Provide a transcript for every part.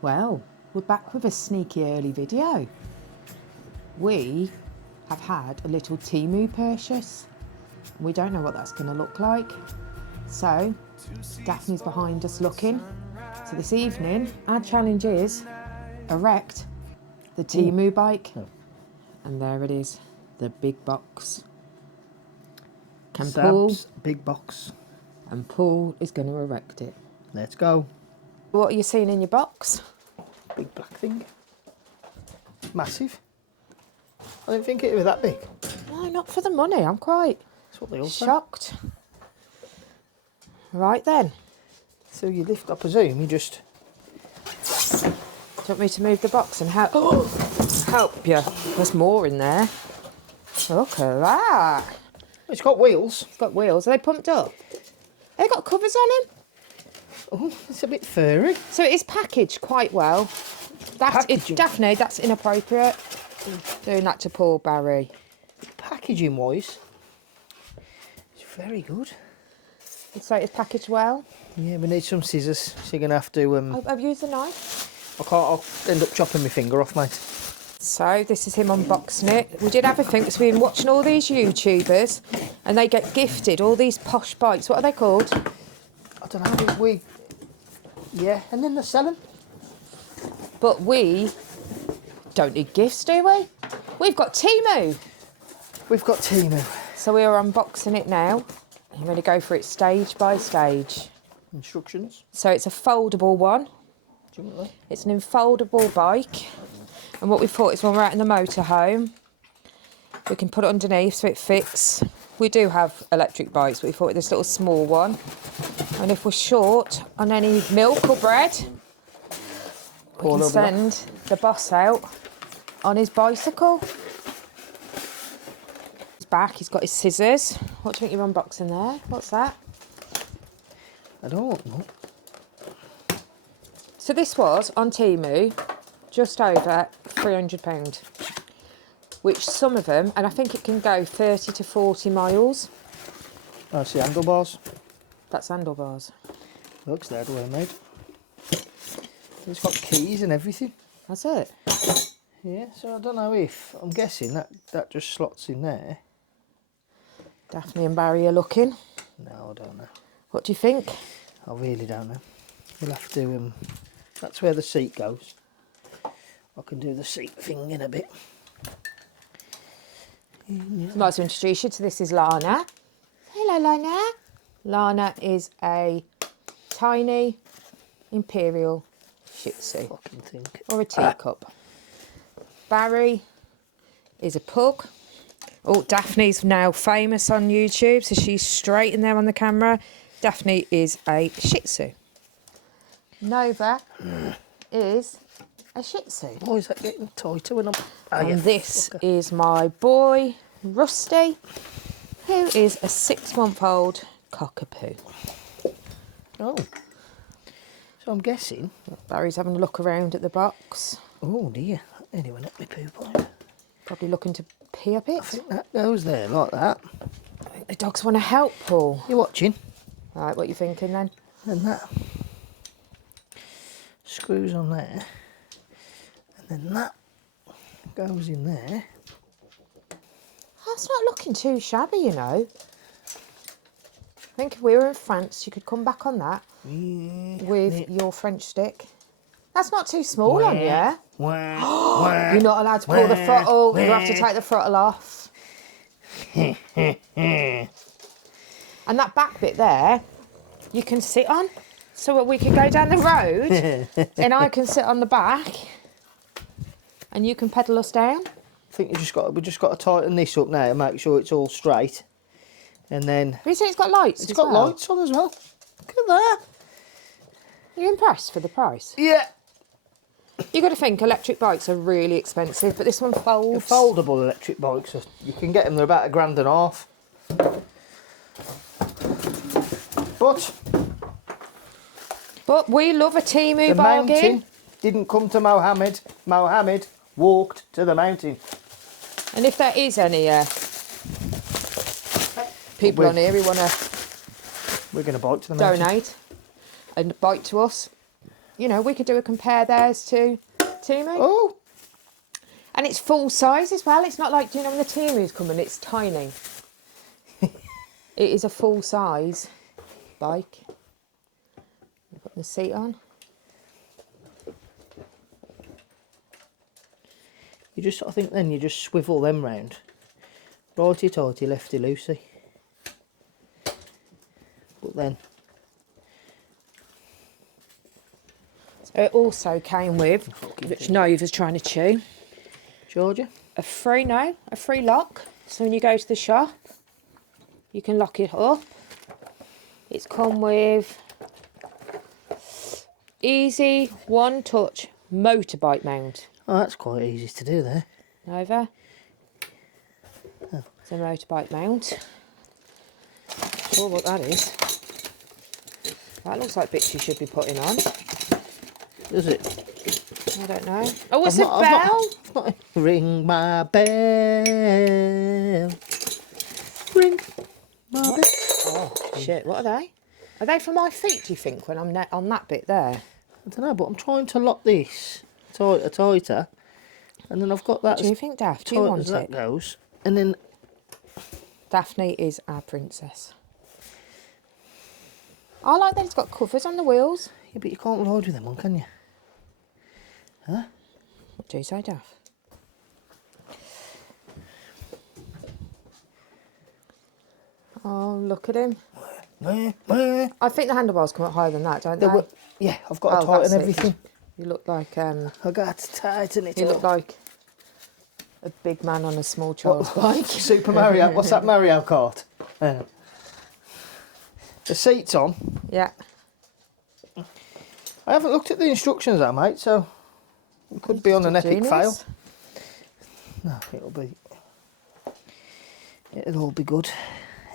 Well, we're back with a sneaky early video. We have had a little Temu purchase. We don't know what that's going to look like. So, Daphne's behind us looking. So this evening, our challenge is erect the Temu bike. And there it is, the big box. Can Paul, big box. and Paul is going to erect it. Let's go. What are you seeing in your box? Big black thing. Massive. I didn't think it was that big. No, not for the money. I'm quite That's what they all say. shocked. Right then. So you lift, I presume, you just... Do you want me to move the box and help? Help you. There's more in there. Look at that. It's got wheels. It's got wheels. Are they pumped up? They got covers on them. Oh, it's a bit furry. So it is packaged quite well. Daphne, that's inappropriate. Doing that to poor Barry. Packaging wise, it's very good. You'd say it's packaged well. Yeah, we need some scissors. So you're going to have to... I've used the knife. I'll end up chopping my finger off, mate. So this is him unboxing it. We did have a think because we've been watching all these YouTubers and they get gifted all these posh bikes. What are they called? I don't know. Yeah, and then they sell them. But we don't need gifts, do we? We've got Temu. We've got Temu. So we are unboxing it now. I'm going to go for it stage by stage. Instructions. So it's a foldable one. It's an infoldable bike. And what we thought is when we're out in the motorhome, we can put it underneath so it fits. We do have electric bikes, but we thought this little small one. And if we're short on any milk or bread, we can send the boss out on his bicycle. He's back, he's got his scissors. What do you think you're unboxing there? What's that? I don't know. So this was on Temu just over £300, which some of them, and I think it can go 30 to 40 miles. That's the handlebars. That's handlebars. Looks that way, mate. It's got keys and everything. That's it. Yeah, so I don't know if, I'm guessing that just slots in there. Daphne and Barry are looking. No, I don't know. What do you think? I really don't know. We'll have to, that's where the seat goes. I can do the seat thing in a bit. Yeah. I'd like to introduce you to this is Lana. Hello, Lana. Lana is a tiny imperial Shih Tzu. Fucking think. Or a teacup. Barry is a pug. Oh, Daphne's now famous on YouTube, so she's straight in there on the camera. Daphne is a Shih Tzu. Nova is a Shih Tzu. Why is that getting tighter when I'm... And this is my boy, Rusty, who is a 6-month-old cockapoo. Oh. So I'm guessing... Barry's having a look around at the box. Oh dear. Anyway, let me poo on. Probably looking to pee a bit. I think that goes there like that. I think the dogs want to help, Paul. You're watching. Right, what are you thinking then? And that screws on there. And then that goes in there. That's not looking too shabby, you know. I think if we were in France, you could come back on that with your French stick. That's not too small on you. You're not allowed to pull the throttle. You have to take the throttle off. And that back bit there, you can sit on. So we can go down the road and I can sit on the back and you can pedal us down. I think we just got to tighten this up now and make sure it's all straight. And then... Have you seen it's got lights? It's got lights on as well. Look at that. Are you impressed for the price? Yeah. You've got to think electric bikes are really expensive, but this one folds. The foldable electric bikes, you can get them, they're about £1.50. But we love a Temu the bargain. Mountain didn't come to Mohammed. Mohammed walked to the mountain. And if there is any people on here who want to We're going to bike to the mountain. donate and bike to us, you know, we could do a compare theirs to Temu. Oh, And it's full size as well. It's not like, do you know, when the Temu's coming, it's tiny. It is a full size bike. Put the seat on. I think then you just swivel them round. Righty tighty, lefty loosey. But then. So it also came with, which Nova's trying to chew, Georgia? a free lock. So when you go to the shop, you can lock it up. It's come with easy one-touch motorbike mount. Oh, that's quite easy to do there. Nova. It's a motorbike mount. Oh, what that is. That looks like bits you should be putting on. Does it? I don't know. Oh, what's a bell? Ring my bell. Ring my bell. Oh, shit, what are they? Are they for my feet, do you think, when I'm on that bit there? I don't know, but I'm trying to lock this tighter. And then I've got that. What do you think, Daff? Do you want as that it? goes. And then Daphne is our princess. I like that it's got covers on the wheels. yeah, but you can't ride with them on, can you? Huh? What do you say, Daff? Oh, look at him. I think the handlebars come up higher than that, don't they? Yeah, I've got to tighten everything. You look like I got to tighten it you up. look like a big man on a small child's bike. Super Mario. What's that Mario Kart? The seat's on. Yeah. I haven't looked at the instructions, though, mate, so it could be on an epic fail. No, it'll all be good.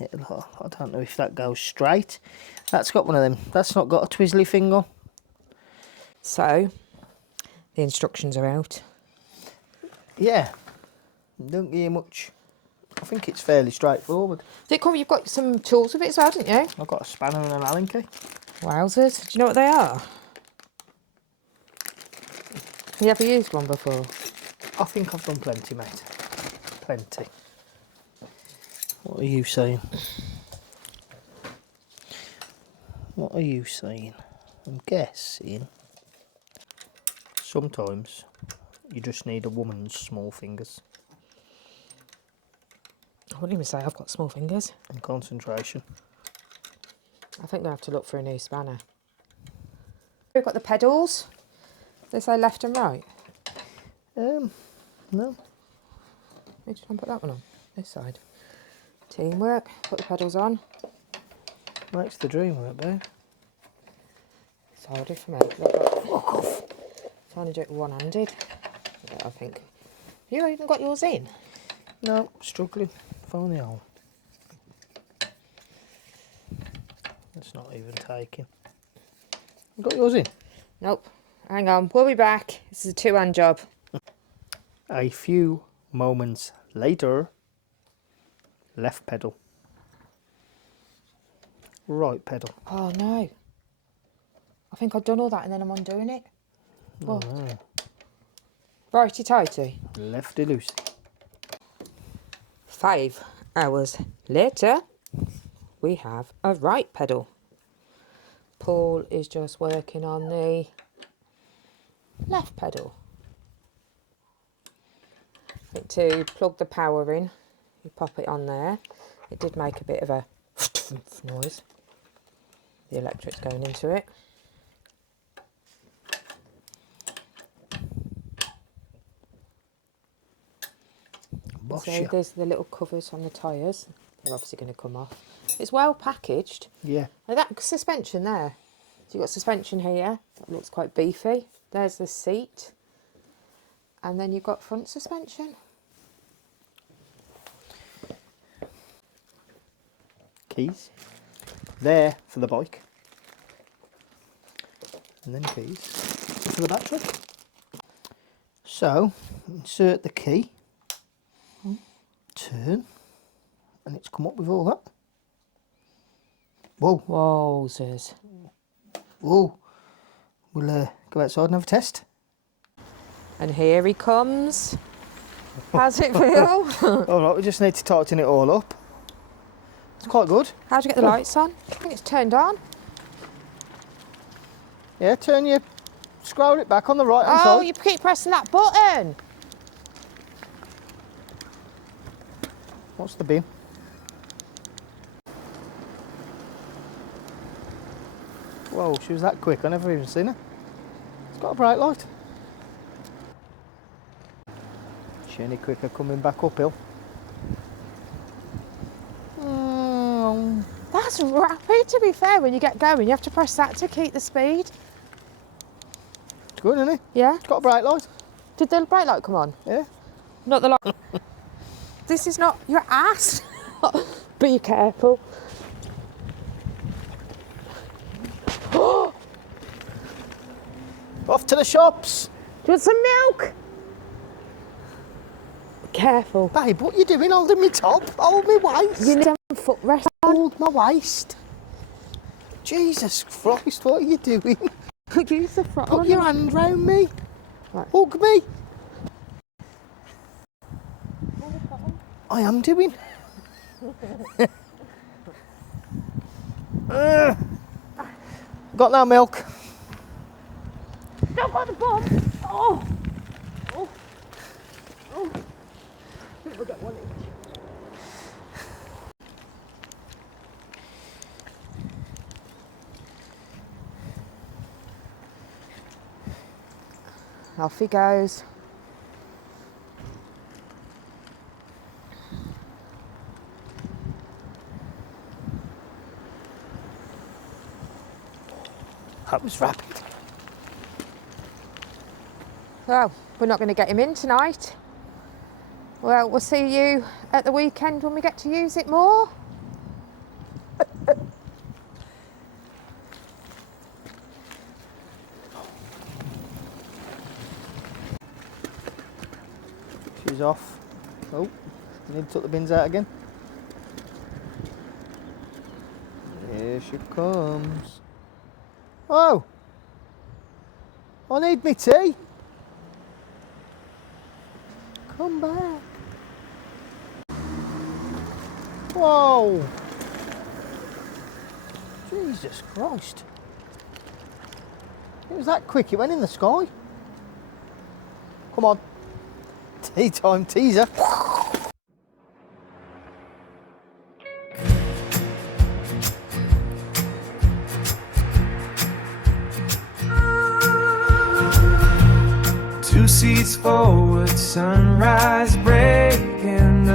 I don't know if that goes straight. That's got one of them. That's not got a twizzly thing on. So, the instructions are out. Yeah. Don't give you much. I think it's fairly straightforward. You've got some tools with it as well, haven't you? I've got a spanner and an Allen key. Wowzers. Do you know what they are? You ever used one before? I think I've done plenty, mate. Plenty. What are you saying? What are you saying? I'm guessing sometimes you just need a woman's small fingers. I wouldn't even say I've got small fingers. And concentration. I think we have to look for a new spanner. We've got the pedals. They say left and right. No. Which one put that one on? This side. Teamwork. Put the pedals on. Makes the dream work, babe. It's harder for me. Look off. Trying to do it one-handed. I think. You even got yours in? No, struggling. Find the hole. It's not even taking. You got yours in? Nope. Hang on. We'll be back. This is a two-hand job. A few moments later, left pedal, right pedal. Oh, no. I think I've done all that and then I'm undoing it. What? Oh. Righty-tighty. Lefty loose. 5 hours later, we have a right pedal. Paul is just working on the left pedal. I think to plug the power in, you pop it on there. It did make a bit of a noise. The electric's going into it. So there's the little covers on the tyres. They're obviously going to come off. It's well packaged. Yeah. Now that suspension there. So you've got suspension here. That looks quite beefy. There's the seat. And then you've got front suspension. Keys. There for the bike. And then keys for the battery. So, insert the key. Turn. And it's come up with all that. Whoa. Whoa, says. Whoa. We'll go outside and have a test. And here he comes. How's it feel? Alright, we just need to tighten it all up. It's quite good. How'd you get the lights on? I think it's turned on. Yeah, scroll it back on the right hand side. Oh, you keep pressing that button. What's the bin? Whoa, she was that quick, I never even seen her. It's got a bright light. She any quicker coming back uphill. That's rapid, to be fair, when you get going. You have to press that to keep the speed. It's good, isn't it? Yeah. It's got a bright light. Did the bright light come on? Yeah. Not the light. This is not your ass. Be careful. Off to the shops. Do you want some milk? Careful. Babe, what are you doing holding me top? Hold me waist. You need some footrest on. Hold my waist. Jesus Christ, what are you doing? Use the front. Put your hand round me. Right. Hug me. I am doing. Got no milk. Don't got the bomb. Oh. Oh. Oh. We'll get one each. Off he goes. That was rapid. Well, we're not going to get him in tonight. Well, we'll see you at the weekend when we get to use it more. She's off. Oh, I need to tuck the bins out again. Here she comes. Oh! I need me tea. Come back. Whoa! Jesus Christ. It was that quick, it went in the sky. Come on. Tea time teaser. Two seats forward, sunrise breaking